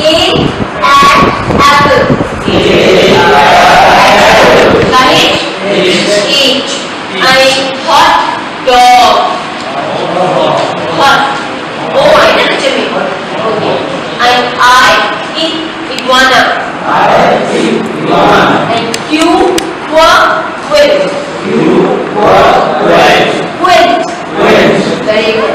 A and apple each and hot dog hot oh I know Jimmy okay and I eat iguana and Q for quilt very good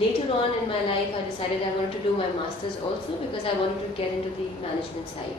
Later on in my life, I decided I wanted to do my masters also because I wanted to get into the management side.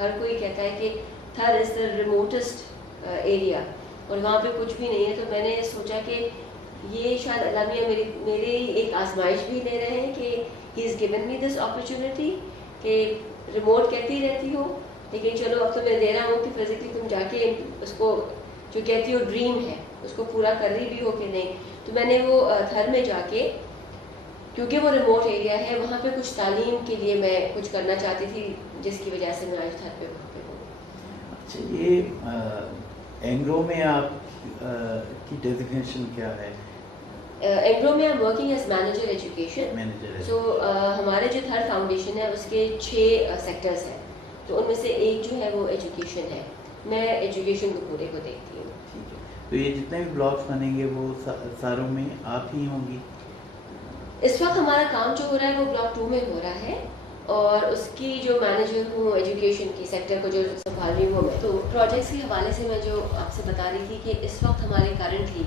ہر کوئی کہتا ہے کہ تھر از دا ریموٹسٹ area اور وہاں پہ کچھ بھی نہیں ہے. تو میں نے سوچا کہ یہ شاید اللہ میاں میرے ایک آزمائش بھی لے رہے ہیں کہ he is given me this opportunity کہ ریموٹ کہتی رہتی ہو لیکن چلو اب تو میں دے رہا ہوں کہ فزیکلی تم جا کے اس کو جو کہتی ہو ڈریم ہے اس کو پورا کر رہی بھی ہو کہ نہیں. تو میں نے وہ تھر میں جا کے کیونکہ وہ ریموٹ ایریا ہے وہاں پہ کچھ تعلیم کے لیے میں کچھ کرنا چاہتی تھی جس کی وجہ سے میں آج تھر پہ ہوں. اچھا یہ اینگرو میں آپ کی ڈیزگنیشن کیا ہے؟ اینگرو میں I'm working as manager education. So ہمارے جو تھر فاؤنڈیشن ہے اس کے 6 سیکٹرز ہیں تو ان میں سے ایک جو ہے وہ ایجوکیشن ہے. میں ایجوکیشن کو پورے کو دیکھتی ہوں. تو یہ جتنے بھی بلاگس بنیں گے وہ ساروں میں آپ ہی ہوں گی؟ اس وقت ہمارا کام جو ہو رہا ہے وہ بلاک 2 میں ہو رہا ہے اور اس کی جو مینیجر ہوں ایجوکیشن کی سیکٹر کو جو سنبھال رہی ہوں میں. تو پروجیکٹس کے حوالے سے میں جو آپ سے بتا رہی تھی کہ اس وقت ہمارے کرنٹلی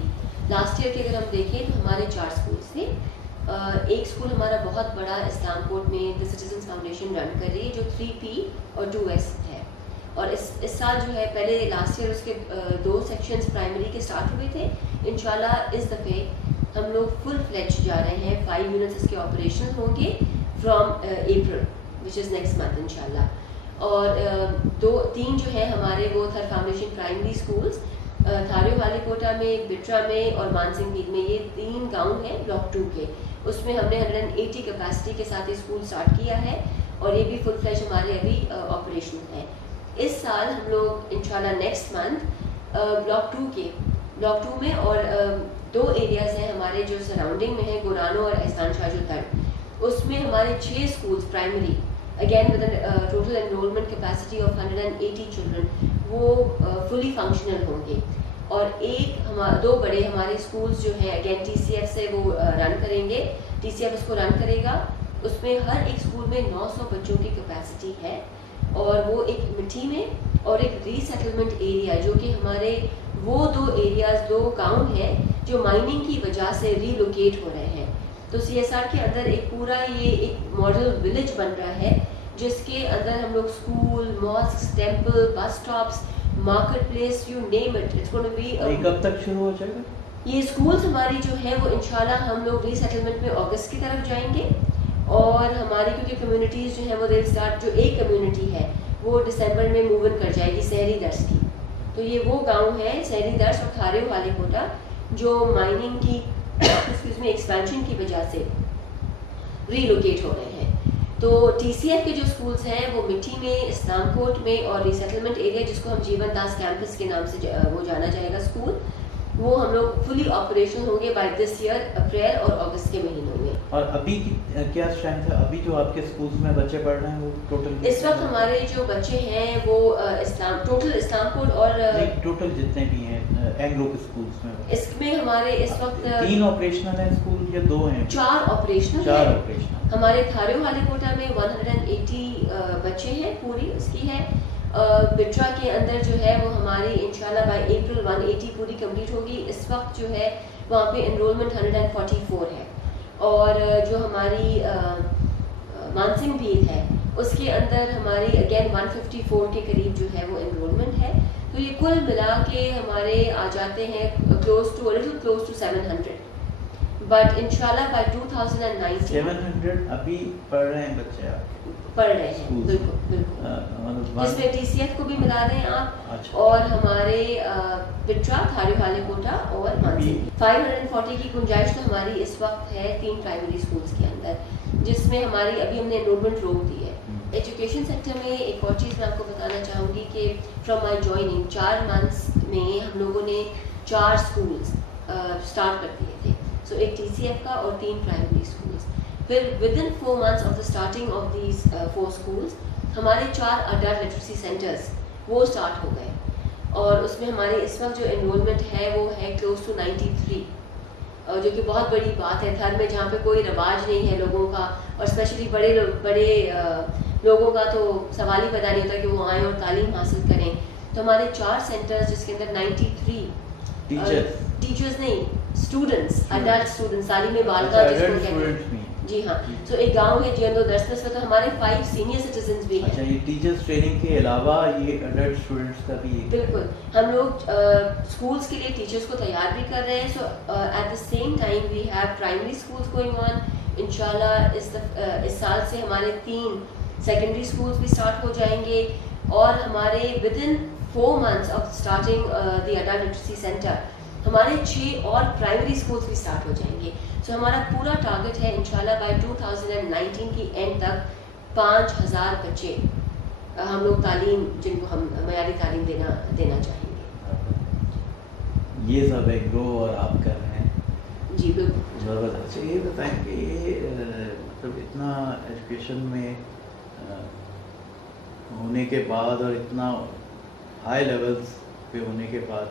لاسٹ ایئر کے اگر ہم دیکھیں تو ہمارے 4 اسکولس تھے. ایک اسکول ہمارا بہت بڑا اسلام کوٹ میں دی سٹیزنس فاؤنڈیشن رن کر رہی ہے جو 3P اور 2S ہے اور اس سال جو ہے پہلے لاسٹ ایئر اس کے 2 سیکشنز پرائمری کے اسٹارٹ ہوئے تھے. انشاءاللہ اس دفعے ہم لوگ فل فلیج جا رہے ہیں. 5 یونٹس اس کے آپریشن ہوں گے from April which is next month انشاءاللہ. اور 3 جو ہیں ہمارے وہ تھر فاؤنڈیشن پرائمری اسکولس تھاریو والے کوٹا میں, بٹرا میں اور مانسنگ بیل میں. یہ 3 گاؤں ہیں بلاک 2 کے. اس میں ہم نے 180 کیپیسٹی کے ساتھ یہ اسکول اسٹارٹ کیا ہے اور یہ بھی فل فلیج ہمارے ابھی آپریشن ہے. اس سال ہم لوگ انشاءاللہ نیکسٹ منتھ بلاک 2 میں اور 2 ایریاز ہیں ہمارے جو سراؤنڈنگ میں ہیں گورانو اور احسان شاہ جو تھرڈ. اس میں ہمارے 6 schools primary again with total enrolment capacity of 180 children وہ فلی فنکشنل ہوں گے. اور 2 بڑے ہمارے اسکولس جو ہیں اگین TCF سے وہ رن کریں گے. TCF اس کو رن کرے گا. اس میں ہر ایک اسکول میں 900 بچوں کی کیپیسٹی ہے اور وہ ایک مٹھی میں اور ایک ری سیٹلمنٹ ایریا جو کہ ہمارے وہ 2 ایریاز 2 گاؤں ہیں جو مائننگ کی وجہ سے ری لوکیٹ ہو رہے ہیں. تو CSR کے اندر ایک پورا یہ ایک ماڈل ولیج بن رہا ہے جس کے اندر ہم لوگ school, mask, temple, bus stops, market place, you name it. It's gonna be. کب تک شروع ہو جائے گا یہ اسکولس ہماری جو ہے وہ انشاءاللہ ہم لوگ ری سیٹلمنٹ میں اگست کی طرف جائیں گے اور ہماری کیونکہ کمیونٹیز جو ہیں وہ دل اسٹارٹ جو ایک کمیونٹی ہے وہ دسمبر میں موو ان کر جائے گی سہری درس کی. تو یہ وہ گاؤں ہے سہری درس اور تھاریو والے کوٹا جو مائننگ کی ایکسپینشن کی وجہ سے ری لوکیٹ ہو رہے ہیں. تو TCF کے جو اسکولس ہیں وہ مٹھی میں, اسلام کوٹ میں اور ری سیٹلمنٹ ایریا جس کو ہم جیون داس کیمپس کے نام سے وہ جانا جائے گا اسکول, وہ ہم لوگ فلی آپریشن ہوں گے بائی دس ایئر اپریل اور اگست کے مہینوں میں. اور ابھی کیا اسٹرینتھ ہے ابھی جو آپ کے اسکولس میں بچے پڑھ رہے ہیں وہ ٹوٹل اس وقت ہمارے جو بچے ہیں وہ ٹوٹل اسلام کوٹ اور ٹوٹل جتنے بھی ہیں اینگرو کے اسکولس میں اس میں ہمارے اس وقت 3 آپریشنل ہیں اسکول یا 2 ہیں؟ 4 آپریشنل ہیں. ہمارے تھاریو والے کوٹا میں 180 بچے ہیں پوری اس کی ہے. بٹرا کے اندر جو ہے وہ ہماری انشاءاللہ بائی اپریل 180 پوری کمپلیٹ ہوگی. اس وقت جو ہے وہاں پہ انرولمنٹ 144 ہے. اور جو ہماری مانسنگ بھیل ہے اس کے اندر ہماری اگین 154 کے قریب جو ہے وہ انرولمنٹ ہے. تو یہ کل ملا کے ہمارے آ جاتے ہیں کلوز ٹو 700. بٹ انشاءاللہ بائی 2019 700 ابھی پڑھ رہے ہیں بچے پڑھ رہے ہیں. بالکل بالکل جس میں TCF کو بھی ملا رہے ہیں آپ اور ہمارے بٹرا, تھاریو والے کوٹا اور مانسنگ. 540 کی گنجائش تو ہماری اس وقت ہے 3 پرائمری اسکولس کے اندر جس میں ہماری ابھی ہم نے انرولمنٹ روک دی ہے. ایجوکیشن سیکٹر میں ایک اور چیز میں آپ کو بتانا چاہوں گی کہ فرام مائی جوائننگ 4 منتھس میں ہم لوگوں نے 4 اسکولس اسٹارٹ کر دیے تھے. سو ایک TCF کا اور 3 پرائمری اسکولس. پھر with in 4 months of the starting of these 4 schools ہمارے 4 اڈلٹ لٹریسی سینٹرز وہ اسٹارٹ ہو گئے اور اس میں ہمارے اس وقت جو انرولمنٹ ہے وہ ہے کلوز ٹو 93 جو کہ بہت بڑی بات ہے. تھر میں جہاں پہ کوئی رواج نہیں ہے لوگوں کا اور اسپیشلی بڑے لوگوں کا تو سوال ہی پیدا نہیں ہوتا کہ وہ آئیں اور تعلیم حاصل کریں. تو ہمارے 4 سینٹرز جس کے اندر 93 ٹیچرز نہیں اسٹوڈنٹس, اڈلٹ اسٹوڈنٹس, تعلیم بالغہ جس کو کہتے ہیں جی ہاں. سو ایک گاؤں ہے جیندو درس میں، اس وقت ہمارے 5 سینئر سٹیزنز بھی ہیں. اچھا، یہ ٹیچرس ٹریننگ کے علاوہ یہ اڈلٹ اسٹوڈنٹس کا بھی بالکل ہم لوگ اسکولس کے لیے ٹیچرس کو تیار بھی کر رہے ہیں. So at the same time we have primary schools going on. انشاءاللہ اس سال سے ہمارے 3 سیکنڈری اسکولس بھی اسٹارٹ ہو جائیں گے، اور ہمارے within 4 months of starting the adult literacy centre ہمارے 6 اور پرائمری اسکولس بھی اسٹارٹ ہو جائیں گے. سو ہمارا پورا ٹارگیٹ ہے انشاءاللہ بائی 2019 کی اینڈ تک 5000 بچے ہم لوگ تعلیم، جن کو ہم معیاری تعلیم دینا چاہیں گے. یہ سب ایک گرو اور آپ کر رہے ہیں. جی بالکل. ضرورت. اچھا یہ بتائیں کہ یہ مطلب اتنا ایجوکیشن میں ہونے کے بعد اور اتنا ہائی لیولس پہ ہونے کے بعد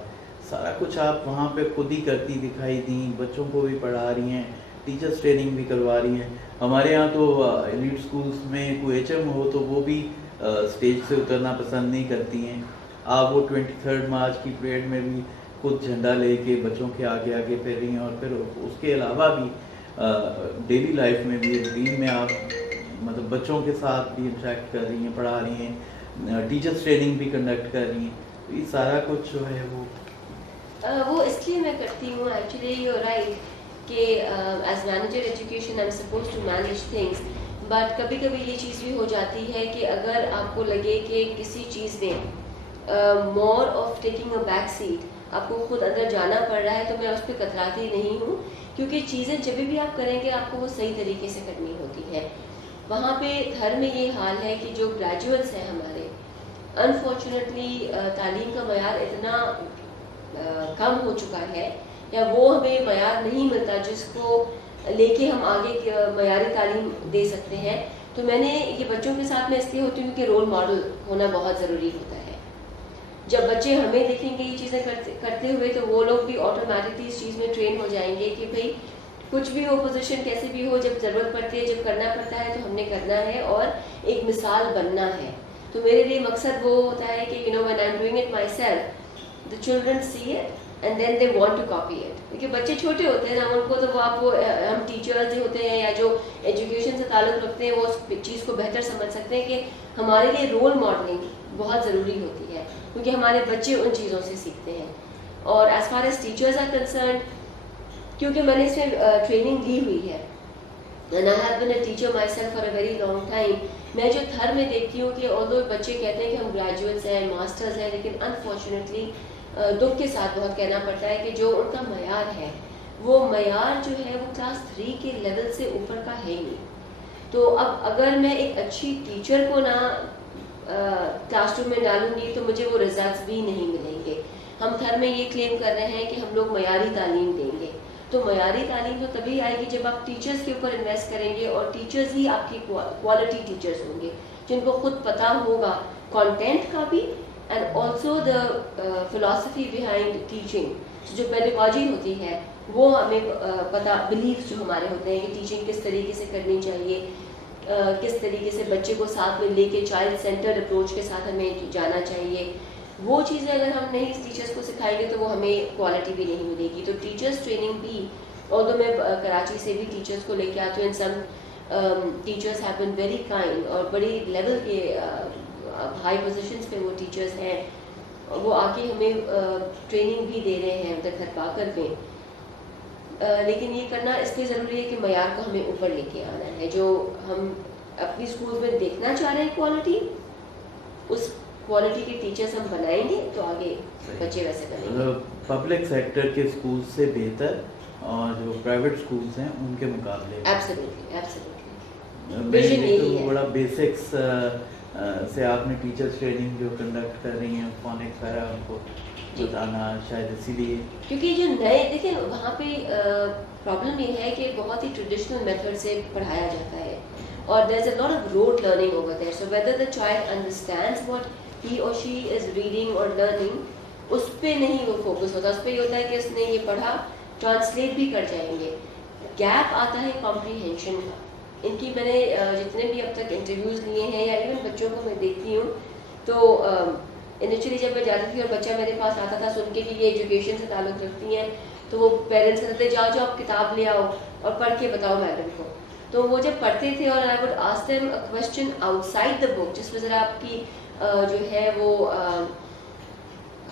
سارا کچھ آپ وہاں پہ خود ہی کرتی دکھائی دیں، بچوں کو بھی پڑھا رہی ہیں، ٹیچرس ٹریننگ بھی کروا رہی ہیں. ہمارے یہاں تو ایلیٹ اسکولس میں کوئی ایچ ایم ہو تو وہ بھی اسٹیج سے اترنا پسند نہیں کرتی ہیں. آپ وہ 23 مارچ کی پریڈ میں بھی خود جھنڈا لے کے بچوں کے آگے آگے پھر رہی ہیں، اور پھر اس کے علاوہ بھی ڈیلی لائف میں بھی روٹین میں آپ مطلب بچوں کے ساتھ بھی انٹریکٹ کر رہی ہیں، پڑھا رہی ہیں، ٹیچرس ٹریننگ بھی کنڈکٹ کر رہی ہیں. تو یہ سارا کچھ جو ہے وہ اس لیے میں کرتی ہوں ایکچولی یو رائٹ کہ as manager education I am suppose to manage things, but کبھی کبھی یہ چیز بھی ہو جاتی ہے کہ اگر آپ کو لگے کہ کسی چیز میں more of taking a back set آپ کو خود اندر جانا پڑ رہا ہے، تو میں اس پہ کتراتی نہیں ہوں، کیونکہ چیزیں جب بھی آپ کریں گے آپ کو وہ صحیح طریقے سے کرنی ہوتی ہے. وہاں پہ گھر میں یہ حال ہے کہ جو گریجویٹس ہیں ہمارے، انفارچونیٹلی تعلیم کا معیار اتنا کم ہو چکا ہے، یا وہ ہمیں معیار نہیں ملتا جس کو لے کے ہم آگے معیاری تعلیم دے سکتے ہیں. تو میں نے یہ بچوں کے ساتھ میں اس لیے ہوتی ہوں کہ رول ماڈل ہونا بہت ضروری ہوتا ہے. جب بچے ہمیں دیکھیں گے یہ چیزیں کرتے ہوئے تو وہ لوگ بھی آٹومیٹکلی اس چیز میں ٹرین ہو جائیں گے کہ بھائی کچھ بھی ہو، پوزیشن کیسے بھی ہو، جب ضرورت پڑتی ہے، جب کرنا پڑتا ہے تو ہم نے کرنا ہے اور ایک مثال بننا ہے. تو میرے لیے مقصد وہ ہوتا ہے کہ when I'm doing it myself, the children see it and then they want to copy it. کیونکہ بچے چھوٹے ہوتے ہیں نا، ان کو تو ہم ٹیچرز ہوتے ہیں یا جو ایجوکیشن سے تعلق رکھتے ہیں وہ اس چیز کو بہتر سمجھ سکتے ہیں کہ ہمارے لیے رول ماڈلنگ بہت ضروری ہوتی ہے، کیونکہ ہمارے بچے ان چیزوں سے سیکھتے ہیں. اور as far as teachers are concerned, کیونکہ میں نے اس میں ٹریننگ لی ہوئی ہے and I have been a teacher myself for a very long time. میں جو گھر میں دیکھتی ہوں کہ although بچے کہتے ہیں کہ ہم گریجویٹس ہیں، ماسٹرز ہیں، لیکن انفارچونیٹلی دکھ کے ساتھ بہت کہنا پڑتا ہے کہ جو ان کا معیار ہے وہ معیار جو ہے وہ کلاس 3 کے لیول سے اوپر کا ہے ہی نہیں. تو اب اگر میں ایک اچھی ٹیچر کو نہ کلاس روم میں ڈالوں گی تو مجھے وہ رزلٹس بھی نہیں ملیں گے. ہم گھر میں یہ کلیم کر رہے ہیں کہ ہم لوگ معیاری تعلیم دیں گے، تو معیاری تعلیم تو تبھی آئے گی جب آپ ٹیچرز کے اوپر انویسٹ کریں گے، اور ٹیچرز ہی آپ کی کوالٹی ٹیچرز ہوں گے جن کو خود پتہ ہوگا کانٹینٹ کا بھی and also the philosophy behind teaching. جو پیڈاگوجی ہوتی ہے وہ ہمیں پتہ، بلیفس جو ہمارے ہوتے ہیں کہ ٹیچنگ کس طریقے سے کرنی چاہیے، کس طریقے سے بچے کو ساتھ میں لے کے چائلڈ سینٹرڈ اپروچ کے ساتھ ہمیں جانا چاہیے. وہ چیزیں اگر ہم نہیں اس ٹیچرس کو سکھائیں گے تو وہ ہمیں کوالٹی بھی نہیں ملے گی. تو ٹیچرس ٹریننگ بھی، اور میں کراچی سے بھی ٹیچرس کو لے کے آتی ہوں، in some teachers have been very kind, اور بڑی لیول کے ہائی پوزیشنس پہ وہ ٹیچرس ہیں، وہ آ کے ہمیں ٹریننگ بھی دے رہے ہیں ادھر گھر پا کر میں. لیکن یہ کرنا اس لیے ضروری ہے کہ معیار کو ہمیں اوپر لے کے آنا ہے. جو ہم اپنی اسکول میں دیکھنا چاہ رہے ہیں کوالٹی، اس کوالٹی کے ٹیچرز ہم بنائیں گے تو آگے بچے ویسے بنیں گے. پبلک سیکٹر کے اسکول سے بہتر اور جو پرائیویٹ اسکولس ہیں ان کے مقابلے ایبسلیٹلی بڑا بیسکس سے آپ نے ٹیچرس ٹریننگ جو کنڈکٹ کر رہی ہیں فونکس وغیرہ ان کو بتانا شاید اسی لیے، کیونکہ جو نئے دیکھیں وہاں پہ پرابلم یہ ہے کہ بہت ہی ٹریڈیشنل میتھڈ سے پڑھایا جاتا ہے، اور there is a lot of rote learning over there. So whether the child understands what he or she is reading or learning، اس پہ نہیں وہ فوکس ہوتا. اس پہ یہ ہوتا ہے کہ اس نے یہ پڑھا، ٹرانسلیٹ بھی کر جائیں گے. گیپ آتا ہے کمپریہینشن کا. ان کی میں نے جتنے بھی اب تک انٹرویوز لیے ہیں یا ایون بچوں کو میں دیکھتی ہوں تو انیشلی جب میں جاتی تھی اور بچہ میرے پاس آتا تھا سن کے کہ یہ ایجوکیشن سے تعلق رکھتی ہیں، تو وہ پیرنٹس کہتے جاؤ جاؤ آپ کتاب لے آؤ اور پڑھ کے بتاؤ میڈم کو. تو وہ جب پڑھتے تھے اور I would ask them a question outside the book جس میں ذرا آپ کی جو ہے وہ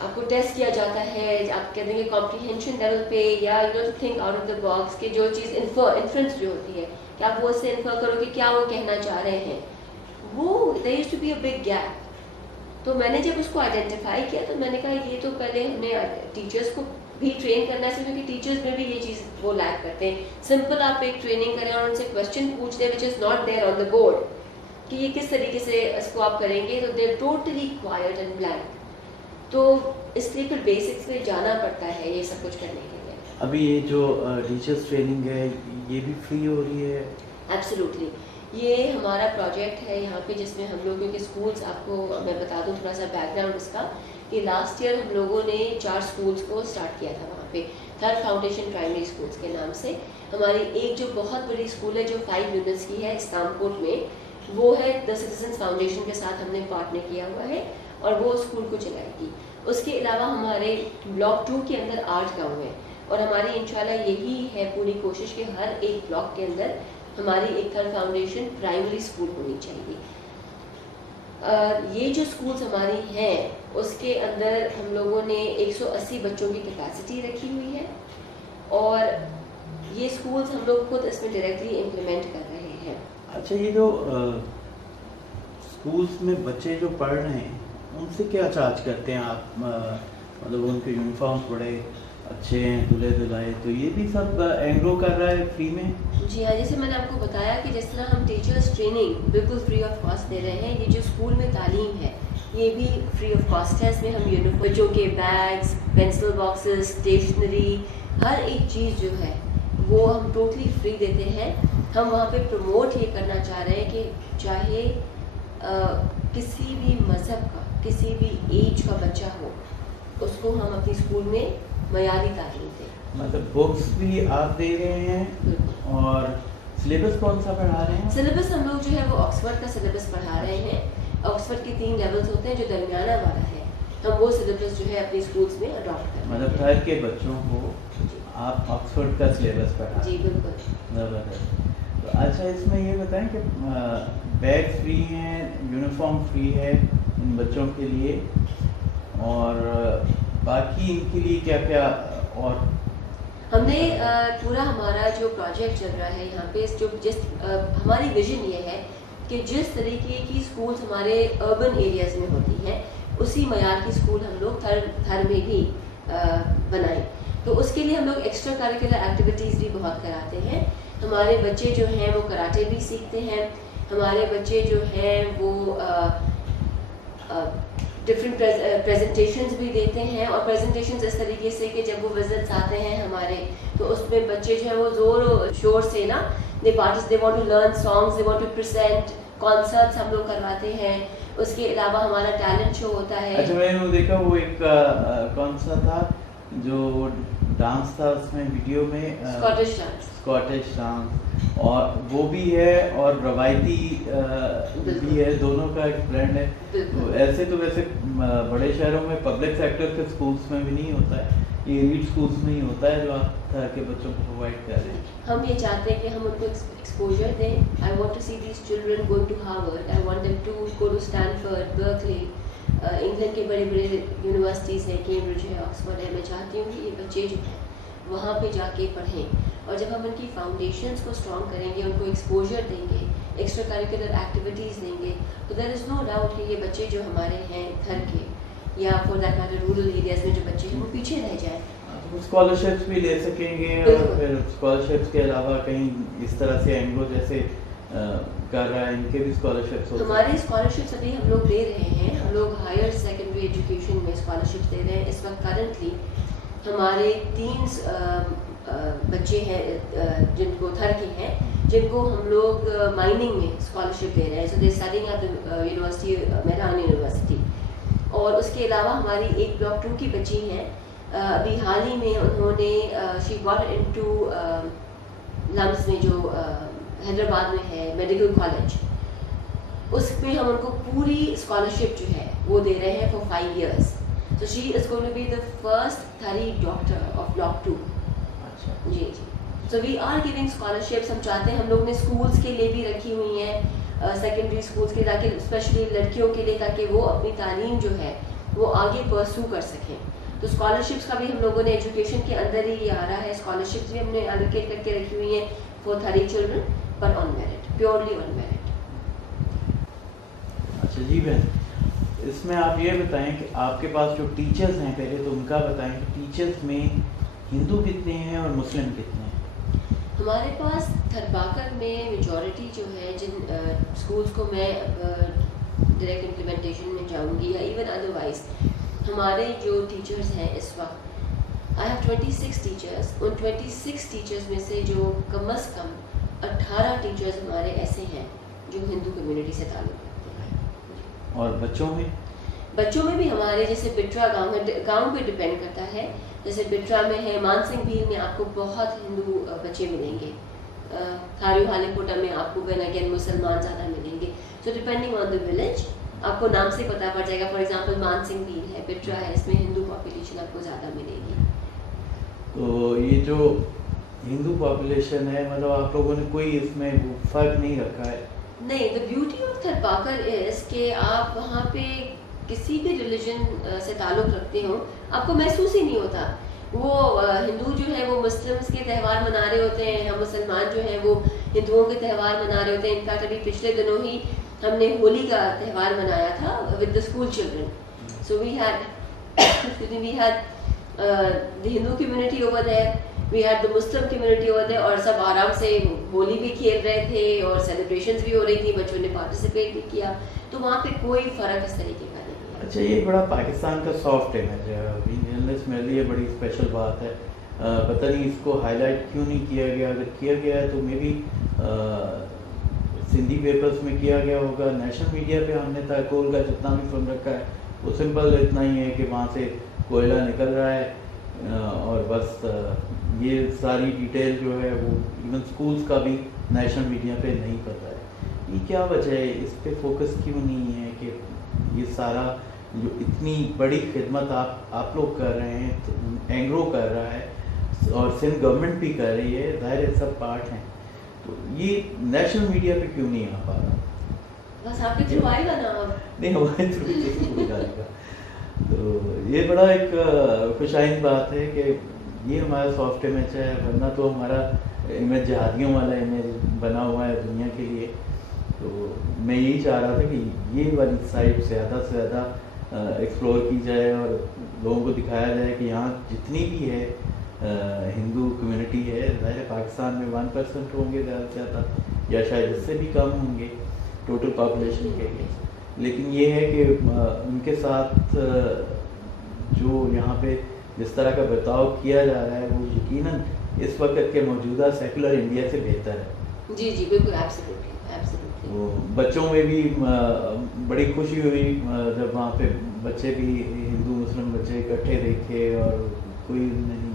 آپ کو ٹیسٹ کیا جاتا ہے, آپ کہتے ہیں کہ کمپریہنشن لیول پہ, یا you know to think out of the box, کہ جو چیز انفرنس جو ہوتی ہے کہ آپ وہ اس سے انفر کرو کہ کیا وہ کہنا چاہ رہے ہیں, وہ there used to be a big gap. تو میں نے جب اس کو آئیڈینٹیفائی کیا تو میں نے کہا یہ تو پہلے ہم نے ٹیچرس کو بھی ٹرین کرنا ہے, کیونکہ ٹیچرس میں بھی یہ چیز وہ لیک کرتے ہیں. سمپل آپ ایک ٹریننگ کریں اور ان سے کوشچن پوچھ دیں which is not there on the board کہ یہ کس طریقے سے اس کو آپ کریں گے, تو they are totally quiet and blank. تو اس لیے پھر بیسکس میں جانا پڑتا ہے یہ سب کچھ کرنے کے لیے. ابھی یہ جو ٹیچرس ٹریننگ ہے یہ بھی فری ہو رہی ہے؟ ایبسلیوٹلی, یہ ہمارا پروجیکٹ ہے یہاں پہ جس میں ہم لوگ, کیونکہ اسکولس آپ کو میں بتا دوں تھوڑا سا بیک گراؤنڈ اس کا, کہ لاسٹ ایئر ہم لوگوں نے 4 اسکولس کو اسٹارٹ کیا تھا وہاں پہ, تھرڈ فاؤنڈیشن پرائمری اسکولس کے نام سے. ہماری ایک جو بہت بڑی اسکول ہے جو 5 یونٹس کی ہے اسلام کوٹ میں, وہ ہے دا سٹیزنس فاؤنڈیشن کے ساتھ ہم نے پارٹنر کیا ہوا ہے اور وہ اسکول کو چلائے گی. اس کے علاوہ ہمارے بلاک 2 کے اندر 8 گاؤں ہیں, اور ہماری انشاءاللہ یہی ہے پوری کوشش کہ ہر ایک بلاک کے اندر ہماری ایک تھرڈ فاؤنڈیشن پرائمری اسکول ہونی چاہیے. یہ جو اسکولس ہماری ہیں اس کے اندر ہم لوگوں نے 180 بچوں کی کیپیسٹی رکھی ہوئی ہے, اور یہ اسکولس ہم لوگ خود اس میں ڈائریکٹلی امپلیمنٹ کر رہے ہیں. اچھا, یہ جو اسکولس میں بچے جو پڑھ رہے ہیں ان سے کیا چارج کرتے ہیں آپ؟ مطلب ان کے یونیفارم بڑے اچھے ہیں, دھلے دھلائے, تو یہ بھی سب اینگرو کر رہا ہے فری میں؟ جی ہاں, جیسے میں نے آپ کو بتایا کہ جس طرح ہم ٹیچرس ٹریننگ بالکل فری آف کاسٹ دے رہے ہیں, یہ جو اسکول میں تعلیم ہے یہ بھی فری آف کاسٹ ہے. اس میں ہم یونیفارم, بچوں کے بیگس, پینسل باکسز, اسٹیشنری, ہر ایک چیز جو ہے وہ ہم ٹوٹلی فری دیتے ہیں. ہم وہاں پہ پروموٹ یہ کرنا چاہ رہے ہیں کہ چاہے کسی بھی مذہب کا, کسی بھی ایج کا بچہ ہو, اس کو ہم اپنی اسکول میں معیاری تعلیم دیں. مطلب بکس بھی آپ دے رہے ہیں, اور سلیبس کون سا پڑھا رہے ہیں؟ سلیبس ہم لوگ جو ہے وہ آکسفورڈ کا سلیبس پڑھا رہے ہیں. آکسفورڈ کے 3 لیولس ہوتے ہیں, جو درمیانہ والا ہے ہم وہ سلیبس جو ہے اپنی اسکولس میں اڈاپٹ کرتے ہیں. مطلب گھر کے بچوں کو آپ آکسفورڈ کا سلیبس پڑھا؟ جی بالکل. زبردست. تو اچھا, اس میں یہ بتائیں کہ بیگ فری ہیں, یونیفارم فری ہے ان بچوں کے لیے, اور باقی ان کے لیے کیا کیا؟ اور ہم نے پورا ہمارا جو پروجیکٹ چل رہا ہے یہاں پہ, جس ہماری ویژن یہ ہے کہ جس طریقے کی اسکولس ہمارے اربن ایریاز میں ہوتی ہیں اسی معیار کی اسکول ہم لوگ تھر میں بھی بنائیں. تو اس کے لیے ہم لوگ ایکسٹرا کریکولر ایکٹیویٹیز بھی بہت کراتے ہیں. ہمارے بچے جو ہیں وہ کراٹے بھی سیکھتے ہیں, ہمارے بچے جو ہیں وہ ڈفرینٹ پریزنٹیشنز بھی دیتے ہیں, اور پریزنٹیشنز اس طریقے سے کہ جب وہ وزٹس آتے ہیں ہمارے تو اس میں بچے جو ہیں وہ زور و شور سے نا they want to learn songs, they want to present, concerts ہم لوگ کرواتے ہیں. اس کے علاوہ ہمارا ٹیلنٹ شو ہوتا ہے. اچھا, میں نے دیکھا وہ ایک کون سا تھا جو ڈانس تھا اس میں ویڈیو میں, اسکاٹش ڈانس, اور وہ بھی ہے اور روایتی بھی ہے, دونوں کا ایک بلینڈ ہے. تو ایسے تو ویسے بڑے شہروں میں پبلک سیکٹر کے اسکولس میں بھی نہیں ہوتا ہے, یہ ایلیٹ اسکولس میں ہی ہوتا ہے جو آپ طرح کے بچوں کو پرووائڈ کر رہے ہیں. ہم یہ چاہتے ہیں کہ ہم ان کو ایکسپوجر دیں. I want to see these children going to Harvard, I want them to go to Stanford, Berkeley, England کے بڑے بڑے یونیورسٹیز ہیں, کیمبرج ہے, آکسفورڈ ہے. میں چاہتی ہوں کہ یہ بچے جو ہیں وہاں پہ جا کے پڑھیں, اور جب ہم ان کی فاؤنڈیشنس کو اسٹرانگ کریں گے, ان کو ایکسپوجر دیں گے, ایکسٹرا کریکولر ایکٹیویٹیز دیں گے, تو دیر از نو ڈاؤٹ کہ یہ بچے جو ہمارے ہیں گھر کے یا for that matter rural areas میں جو بچے ہیں وہ پیچھے رہ جائیں. اسکالرشپس بھی لے سکیں گے, اور پھر اسکالرشپس کے علاوہ کہیں اس طرح سے اینگلو جیسے کر رہا ہے ان کے بھی اسکالرشپس ہوتے ہیں. ہماری اسکالرشپس ابھی ہم لوگ دے رہے ہیں, ہم لوگ ہائر سیکنڈری ایجوکیشن میں اسکالرشپس دے رہے ہیں. اس وقت کرنٹلی ہمارے 3 بچے ہیں جن کو تھر کے ہیں, جن کو ہم لوگ مائننگ میں اسکالرشپ دے رہے ہیں. So they studying at university, Miran university. اور اس کے علاوہ ہماری ایک بلاک 2 کی بچی ہیں, ابھی حال ہی میں انہوں نے شی گاٹ انٹو لمس میں جو حیدرآباد میں ہے میڈیکل کالج, اس میں ہم ان کو پوری اسکالرشپ جو ہے وہ دے رہے ہیں for 5 years. So she is going to be the first Thari doctor of Block 2. اچھا جی جی. سو وی آر گیونگ اسکالرشپس. ہم چاہتے ہیں, ہم لوگ نے اسکولس کے لیے بھی رکھی ہوئی ہیں, سیکنڈری اسکولس کے, تاکہ اسپیشلی لڑکیوں کے لیے, تاکہ وہ اپنی تعلیم جو ہے وہ آگے پرسو کر سکیں. تو اسکالرشپس کا بھی ہم لوگوں نے ایجوکیشن کے اندر ہی یہ آ رہا ہے. اسکالرشپس بھی ہم نے الوکیٹ کر کے رکھی ہوئی ہیں for 30 children, per on merit, purely on merit. اچھا جی بہن, اس میں آپ یہ بتائیں کہ آپ کے پاس جو ٹیچرز ہیں, پہلے تو ان کا بتائیں کہ ٹیچرز میں ہندو کتنے ہیں اور مسلم کتنے ہیں؟ ہمارے پاس تھرپاکر میں میجورٹی جو ہے, جن اسکولس کو میں ڈائریکٹ امپلیمنٹیشن میں جاؤں گی یا ایون ادروائز, ہمارے جو ٹیچرز ہیں اس وقت, I have 26 teachers. In 26 teachers میں سے جو کم از کم 18 ٹیچرز ہمارے ایسے ہیں جو ہندو کمیونٹی سے تعلق رکھتے ہیں. اور بچوں میں بھی ہمارے, جیسے بٹرا گاؤں ہے, گاؤں پہ ڈپینڈ کرتا ہے. جیسے بٹرا میں ہے, مان سنگھ بھیل میں آپ کو بہت ہندو بچے ملیں گے, کھاریو ہالی کوٹا میں آپ کو وین اگین مسلمان زیادہ ملیں گے. So depending on the village آپ کو نام سے پتہ پڑ جائے گا. فار ایگزامپل مان سنگھ بھیل ہے, بٹرا ہے, اس میں ہندو پاپولیشن آپ کو زیادہ ملے گی. تو یہ جو ہندو پاپولیشن ہے, مطلب آپ لوگوں نے کوئی اس میں فرق نہیں رکھا ہے؟ نہیں, دا بیوٹی آف تھرپاکر از کہ آپ وہاں پہ کسی بھی ریلیجن سے تعلق رکھتے ہوں, آپ کو محسوس ہی نہیں ہوتا. وہ ہندو جو ہے وہ مسلمس کے تہوار منا رہے ہوتے ہیں, ہم مسلمان جو ہیں وہ ہندوؤں کے تہوار منا رہے ہوتے ہیں. انفیکٹ ابھی پچھلے دنوں ہی ہم نے ہولی کا تہوار منایا تھا with the school children. So we had the Hindu community over there, we had the Muslim community over there, اور سب آرام سے ہولی بھی کھیل رہے تھے اور سیلیبریشنز بھی ہو رہی تھی, بچوں نے پارٹیسپیٹ بھی کیا. تو وہاں پہ کوئی فرق اس طریقے کا نہیں ہے. اچھا, یہ بڑا پاکستان کا سافٹ امیج ہے, ابھی میرے لیے بڑی اسپیشل بات ہے. پتہ نہیں اس کو ہائی لائٹ کیوں نہیں کیا گیا. اگر کیا گیا ہے تو مے بی سندھی پیپرز میں کیا گیا ہوگا. نیشنل میڈیا پہ ہم نے تاکول کا جتنا بھی سن رکھا ہے وہ سمپل اتنا ہی ہے کہ وہاں سے کوئلہ نکل رہا ہے اور بس. یہ ساری ڈیٹیل جو ہے وہ ایون اسکولس کا بھی نیشنل میڈیا پہ نہیں پتہ ہے. یہ کیا وجہ ہے, اس پہ فوکس کیوں نہیں ہے کہ یہ سارا جو اتنی بڑی خدمت آپ لوگ کر رہے ہیں, اینگرو کر رہا ہے اور سندھ گورنمنٹ بھی کر رہی ہے, ظاہر ہے سب پارٹ ہیں, تو یہ نیشنل میڈیا پہ کیوں نہیں آ پا رہا؟ بس آپ کے تھرو آئے گا نا, نہیں ہمارے تھرو جائے گا. تو یہ بڑا ایک خوش آئند بات ہے کہ یہ ہمارا سافٹ امیج ہے, ورنہ تو ہمارا امیج جہادیوں والا امیج بنا ہوا ہے دنیا کے لیے. تو میں یہی چاہ رہا تھا کہ یہ والی سائڈ زیادہ سے زیادہ ایکسپلور کی جائے اور لوگوں کو دکھایا جائے کہ یہاں جتنی بھی ہے ہندو کمیونٹی ہے, ظاہر پاکستان میں 1% ہوں گے زیادہ سے زیادہ, یا شاید اس سے بھی کم ہوں گے ٹوٹل پاپولیشن کے لیے. لیکن یہ ہے کہ ان کے ساتھ جو یہاں پہ جس طرح کا برتاؤ کیا جا رہا ہے وہ یقیناً اس وقت کے موجودہ سیکولر انڈیا سے بہتر ہے. جی جی بالکل, ایبسلیٹلی. بچوں میں بھی بڑی خوشی ہوئی جب وہاں پہ بچے بھی ہندو مسلم بچے اکٹھے دیکھے اور کوئی نہیں.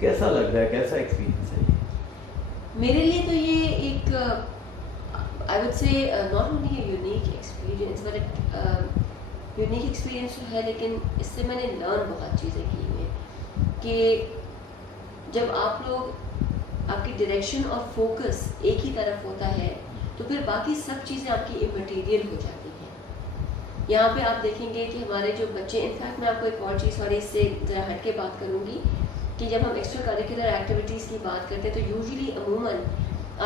کیسا لگ رہا ہے, کیسا ایکسپیرینس ہے یہ؟ میرے لیے تو یہ ایک I would say not only a unique experience but unique experience ہے, لیکن اس سے میں نے لرن بہت چیزیں کی ہیں کہ جب آپ لوگ آپ کی ڈائریکشن اور فوکس ایک ہی طرف ہوتا ہے تو پھر باقی سب چیزیں آپ کی امٹیریل ہو جاتی ہیں. یہاں پہ آپ دیکھیں گے کہ ہمارے جو بچے, انفیکٹ میں آپ کو ایک اور چیز والی اس سے ذرا ہٹ کے بات کروں گی کہ جب ہم ایکسٹرا کریکولر ایکٹیویٹیز کی بات کرتے ہیں تو یوزلی عموماً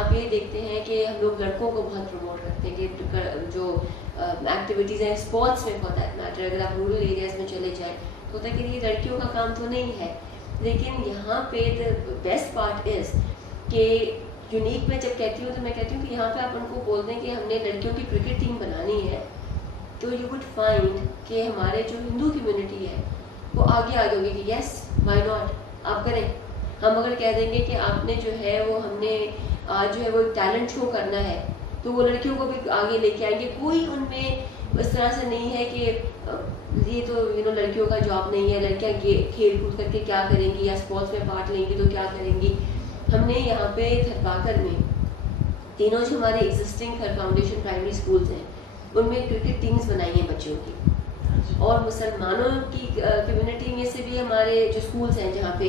آپ یہ دیکھتے ہیں کہ ہم لوگ لڑکوں کو بہت پروموٹ کرتے ہیں کہ جو ایکٹیویٹیز ہیں اسپورٹس میں فار دیٹ میٹر, اگر آپ رورل ایریاز میں چلے جائیں تو ہوتا ہے کہ یہ لڑکیوں کا کام تو نہیں ہے. لیکن یہاں پہ دا بیسٹ پارٹ از کہ یونیک میں جب کہتی ہوں تو میں کہتی ہوں کہ یہاں پہ آپ ان کو بول دیں کہ ہم نے لڑکیوں کی کرکٹ ٹیم بنانی ہے, تو یو وڈ فائنڈ کہ ہمارے جو ہندو کمیونٹی ہے وہ آگے آ جائے گی کہ یس وائی ناٹ, آپ کریں. ہم اگر کہہ دیں گے کہ آپ نے جو ہے وہ ہم نے آج جو ہے وہ ٹیلنٹ شو کرنا ہے تو وہ لڑکیوں کو بھی آگے لے کے آئیں گے. کوئی ان میں اس طرح سے نہیں ہے کہ یہ تو لڑکیوں کا جاب نہیں ہے, لڑکیاں کھیل کود کر کے کیا کریں گی یا اسپورٹس میں پارٹ لیں گی تو کیا کریں گی. ہم نے یہاں پہ تھرپاکر میں تینوں جو ہمارے ایگزسٹنگ تھر فاؤنڈیشن پرائمری اسکولس ہیں ان میں کرکٹ ٹیمز بنائی ہیں بچوں کی, اور مسلمانوں کی کمیونٹی میں سے بھی ہمارے جو اسکولس ہیں جہاں پہ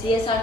CSR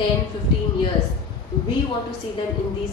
10-15 years we want to see them in these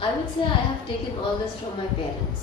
I would say I have taken all this from my parents.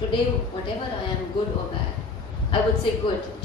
today whatever I am good or bad, I would say good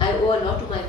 I owe a lot to my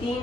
3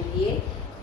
MBA,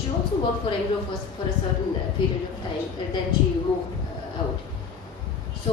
she also worked for Engro for a certain period of time, and then she moved out. So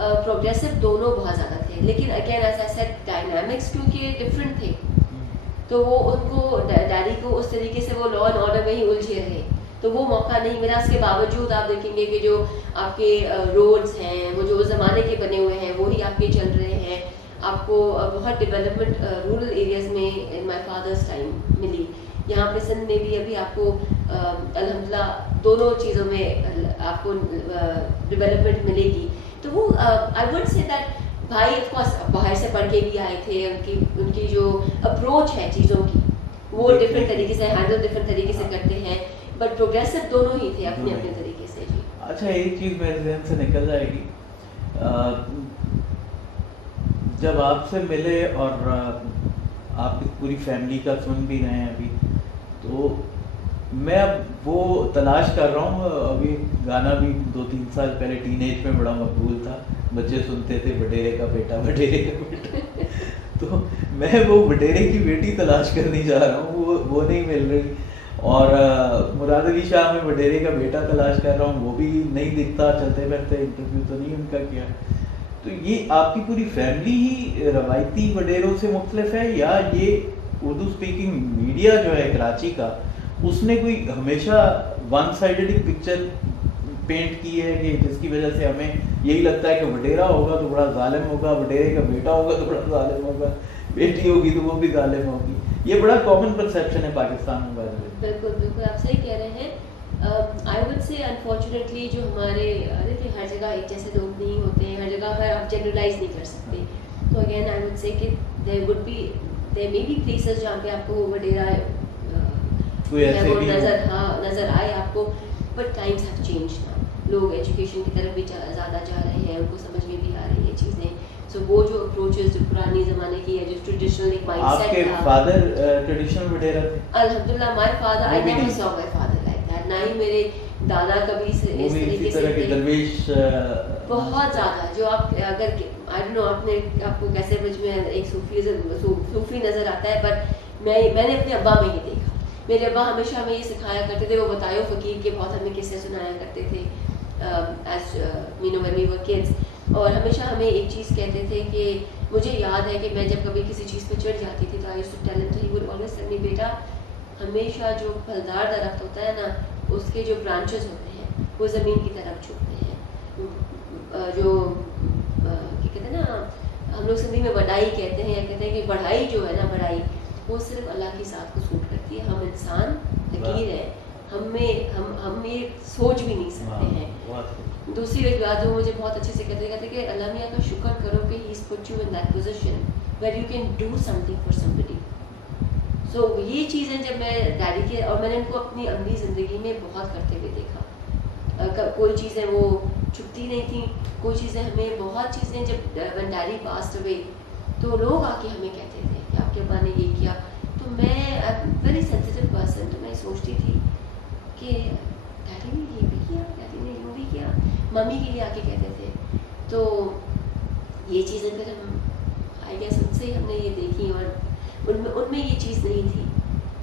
progressive دونوں بہت زیادہ تھے, لیکن again as I said dynamics کیونکہ different تھے, تو وہ ان کو ڈیڈی کو اس طریقے سے وہ لا اینڈ آرڈر میں ہی الجھے رہے, تو وہ موقع نہیں ملا. اس کے باوجود آپ دیکھیں گے کہ جو آپ کے روڈز ہیں وہ جو اس زمانے کے بنے ہوئے ہیں وہی آپ کے چل رہے ہیں. آپ کو بہت ڈیولپمنٹ رورل ایریاز میں ان مائی فادرس ٹائم ملی. یہاں پہ سندھ میں بھی ابھی آپ کو الحمدللہ دونوں چیزوں میں آپ کو ڈیولپمنٹ ملے گی. تو وہ آئی وڈ سے دیٹ بھائی آف کورس باہر سے پڑھ کے بھی آئے تھے, ان کی جو اپروچ ہے چیزوں کی وہ ڈفرینٹ طریقے سے ہینڈل ڈفرینٹ طریقے سے کرتے ہیں, بٹ پروگریسو دونوں ہی تھے اپنے اپنے طریقے سے. جی اچھا, ایک چیز میرے ذہن سے نکل جائے گی, جب آپ سے ملے اور آپ کی پوری فیملی کا سن بھی رہے ہیں ابھی, تو میں اب وہ تلاش کر رہا ہوں. ابھی گانا بھی 2-3 سال پہلے ٹین ایج میں بڑا مقبول تھا, بچے سنتے تھے وڈیرے کا بیٹا وڈیرے کا بیٹا, تو میں وہ وڈیرے کی بیٹی تلاش کرنے جا رہا ہوں, وہ نہیں مل رہی. اور مراد علی شاہ میں وڈیرے کا بیٹا تلاش کر رہا ہوں, وہ بھی نہیں دکھتا. چلتے پھرتے انٹرویو تو نہیں ان کا کیا. تو یہ آپ کی پوری فیملی ہی روایتی وڈیروں سے مختلف ہے, یا یہ اردو اسپیکنگ میڈیا جو ہے کراچی کا, اس نے کوئی ہمیشہ ون سائیڈڈ پکچر پینٹ کی ہے کہ جس کی وجہ سے ہمیں یہی لگتا ہے کہ وڈیرا ہوگا تو بڑا ظالم ہوگا, وڈیرے کا بیٹا ہوگا تو بڑا ظالم ہوگا, بیٹی ہوگی تو وہ بھی ظالم ہوگی. یہ بڑا کامن پرسیپشن ہے پاکستان میں. بالکل بالکل آپ صحیح کہہ رہے ہیں. آئی وڈ سے انفارچونیٹلی جو ہمارے دیکھیے ہر جگہ ایک جیسے لوگ نہیں ہوتے ہیں, ہر جگہ پر آپ جنرلائز نہیں کر سکتے. تو اگین آئی وڈ سے کہ دیر مے بی پلیسز جہاں پہ آپ کو وڈیرا نظر آئے آپ کو, بٹ ٹائمس ہیو چینج نا. لوگ ایجوکیشن کی طرف بھی زیادہ جا رہے ہیں, ان کو سمجھ میں بھی آ رہی ہے چیزیں. سو وہ جو اپروچز جو پرانی زمانے کی ہے, جو ٹریڈیشنل ایک مائنڈ سیٹ تھا. آپ کے فادر ٹریڈیشنل وڈیرا تھے؟ الحمدللہ مائی فادر, آئی نیور سا مائی فادر لائک دیٹ. نہ ہی میرے دادا کبھی اس طریقے سے درویش بہت زیادہ. جو آپ اگر آئی ڈونٹ نو آپ کو کیسے مجھ میں ایک صوفی نظر آتا ہے, بٹ میں نے اپنے ابا میں ہی دیکھا. میرے ابا ہمیشہ ہمیں یہ سکھایا کرتے تھے, وہ بتایو فقیر کے بہت ہمیں قصے سنایا کرتے تھے as when we were kids. اور ہمیشہ ہمیں ایک چیز کہتے تھے کہ مجھے یاد ہے کہ میں جب کبھی کسی چیز پہ چڑھ جاتی تھی تو آئی used to tell him, he would always tell me, بیٹا ہمیشہ جو پھلدار درخت ہوتا ہے نا, اس کے جو برانچز ہوتے ہیں وہ زمین کی طرف جھکتے ہیں. جو کیا کہتے ہیں نا, ہم لوگ سندھی میں وڈائی کہتے ہیں, یا کہتے ہیں کہ بڑھائی جو ہے نا, بڑھائی وہ صرف اللہ کی ذات کو سوٹ کرتی ہے. ہم انسان حقیر ہے, ہم یہ سوچ بھی نہیں سکتے ہیں. دوسری ایک بات جو مجھے بہت اچھے سے کہتے ہیں کہ اللہ میاں کا شکر کرو کہ he is put you in that position where you can do something for somebody. سو یہ چیزیں جب میں ڈیڈی کے, اور میں نے ان کو اپنی عملی زندگی میں بہت کرتے ہوئے دیکھا. کوئی چیزیں وہ چھپتی نہیں تھیں, کوئی چیزیں ہمیں بہت چیزیں جب when ڈیڈی پاسڈ اوے تو لوگ آ کے ہمیں کہتے تھے کہ آپ کے ابا نے یہ کیا. تو میں ویری سینسیٹیو پرسن, تو میں سوچتی تھی کہ ڈیڈی نے یہ بھی کیا, ڈیڈی نے وہ بھی کیا. ممی کے لیے آ کے کہتے تھے. تو یہ چیزیں پھر ہم آئی گیس ان سے ہم نے یہ دیکھی, اور ان میں یہ چیز نہیں تھی.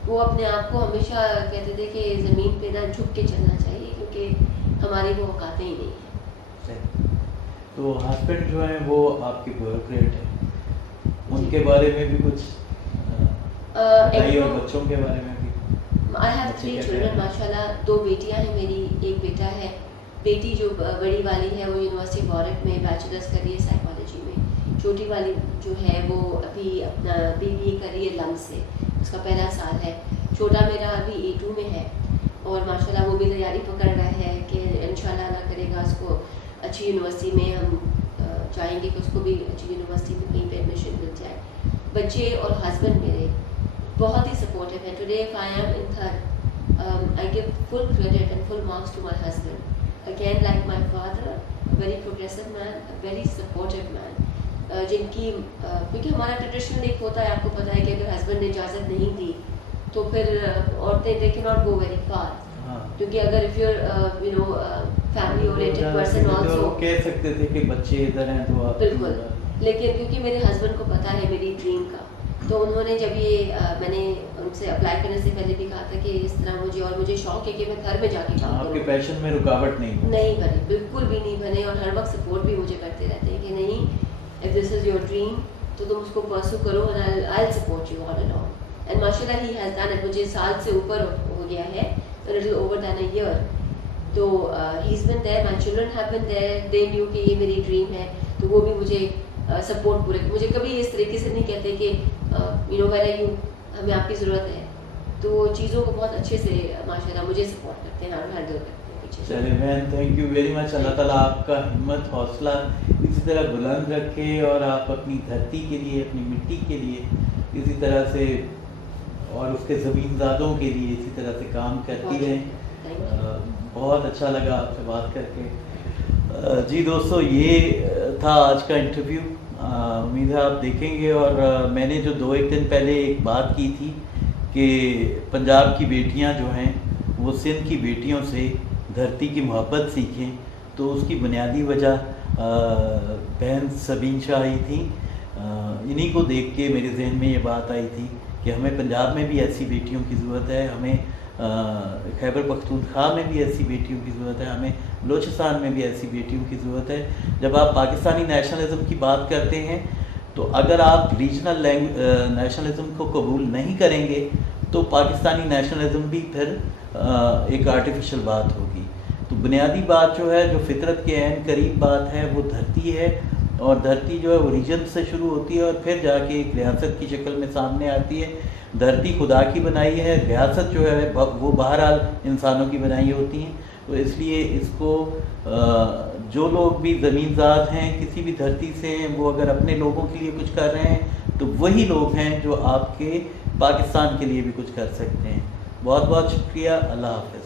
وہ اپنے آپ کو ہمیشہ کہتے تھے کہ زمین پہ نہ جھک کے چلنا چاہیے, کیونکہ ہماری وہ اوقاتیں ہی نہیں ہیں. تو ہسبینڈ جو ہیں وہ آپ کے بیوروکریٹ ہیں, ان کے بارے میں بھی کچھ بتائیے, اور بچوں کے بارے میں بھی. آئی ہیو 3 چلڈرن ماشاء اللہ. 2 بیٹیاں ہیں میری, ایک بیٹا ہے. بیٹی جو بڑی والی ہے وہ یونیورسٹی وارک میں بیچلرس کر رہی ہے سائیکالوجی میں. چھوٹی والی جو ہے وہ ابھی اپنا BBA کر رہی ہے لنگ سے, اس کا پہلا سال ہے. چھوٹا میرا ابھی A2 میں ہے, اور ماشاء اللہ وہ بھی تیاری پکڑ رہا ہے کہ انشاءاللہ اللہ کرے گا اس کو اچھی یونیورسٹی میں, ہم چاہیں گے کہ اس کو بھی اچھی یونیورسٹی میں کہیں پہ ایڈمیشن مل جائے. بچے اور ہسبینڈ میرے بہت ہی سپورٹیو ہیں. Today if I am in third, I give full credit and full marks to my husband. Again, like my father, a very progressive man, a very supportive man. جن کی کیونکہ ہمارا ٹریڈیشنل ایک ہوتا ہے, آپ کو پتہ ہے کہ اگر ہسبینڈ نے اجازت نہیں دی تو پھر عورتیں they cannot go very far. کیونکہ اگر if you're you know family oriented person also کہہ سکتے تھے کہ بچے ادھر ہیں تو آپ. بالکل, لیکن کیونکہ میرے ہسبینڈ کو پتہ ہے میری ڈریم کا, تو انہوں نے جب یہ میں نے ان سے اپلائی کرنے سے پہلے بھی کہا تھا کہ اس طرح مجھے شوق ہے کہ میں گھر میں جا کے کام آپ کے کروں. پیشن میں رکاوٹ نہیں بنے, بالکل بھی نہیں بنے, اور ہر وقت سپورٹ بھی مجھے کرتے رہتے ہیں کہ نہیں, if this is your dream تو تم اس کو پرسو کرو, and I will support you all along. And ماشاء اللہ ہی ہیز ڈن اٹ. مجھے سال سے اوپر ہو گیا ہے, little over than a year. تو he is been there, my children have been there, they knew کہ یہ میری ڈریم ہے, تو وہ بھی مجھے سپورٹ پورے, مجھے کبھی اس طریقے سے نہیں کہتے کہ you know where are you, ہمیں آپ کی ضرورت ہے. تو وہ چیزوں کو بہت اچھے سے ماشاء اللہ مجھے سپورٹ کرتے ہیں اور ہینڈل کرتے ہیں پیچھے. چلے بہن, تھینک یو ویری مچ. اللہ تعالیٰ آپ کا ہمت حوصلہ اسی طرح بلند رکھے, اور آپ اپنی دھرتی کے لیے, اپنی مٹی کے لیے اسی طرح سے, اور اس کے زمین زادوں کے لیے اسی طرح سے کام کرتی رہیں. بہت اچھا لگا آپ سے بات کر کے. جی دوستو, یہ تھا آج کا انٹرویو. امید ہے آپ دیکھیں گے. اور میں نے جو 2-1 دن پہلے ایک بات کی تھی کہ پنجاب کی بیٹیاں جو ہیں وہ سندھ کی بیٹیوں سے دھرتی کی محبت سیکھیں, تو اس کی بنیادی وجہ بہن سبین شاہ ہی تھیں. انہی کو دیکھ کے میرے ذہن میں یہ بات آئی تھی کہ ہمیں پنجاب میں بھی ایسی بیٹیوں کی ضرورت ہے, ہمیں خیبر پختونخوا میں بھی ایسی بیٹیوں کی ضرورت ہے, ہمیں بلوچستان میں بھی ایسی بیٹیوں کی ضرورت ہے. جب آپ پاکستانی نیشنلزم کی بات کرتے ہیں تو اگر آپ ریجنل نیشنلزم کو قبول نہیں کریں گے تو پاکستانی نیشنلزم بھی پھر ایک آرٹیفیشل بات ہوگی. تو بنیادی بات جو ہے, جو فطرت کے عین قریب بات ہے, وہ دھرتی ہے. اور دھرتی جو ہے وہ ریجن سے شروع ہوتی ہے اور پھر جا کے ایک ریاست کی شکل میں سامنے آتی ہے. دھرتی خدا کی بنائی ہے, ریاست جو ہے وہ بہرحال انسانوں کی بنائی ہوتی ہیں. تو اس لیے اس کو جو لوگ بھی زمین ذات ہیں, کسی بھی دھرتی سے ہیں, وہ اگر اپنے لوگوں کے لیے کچھ کر رہے ہیں تو وہی لوگ ہیں جو آپ کے پاکستان کے لیے بھی کچھ کر سکتے ہیں. بہت بہت شکریہ. اللہ حافظ.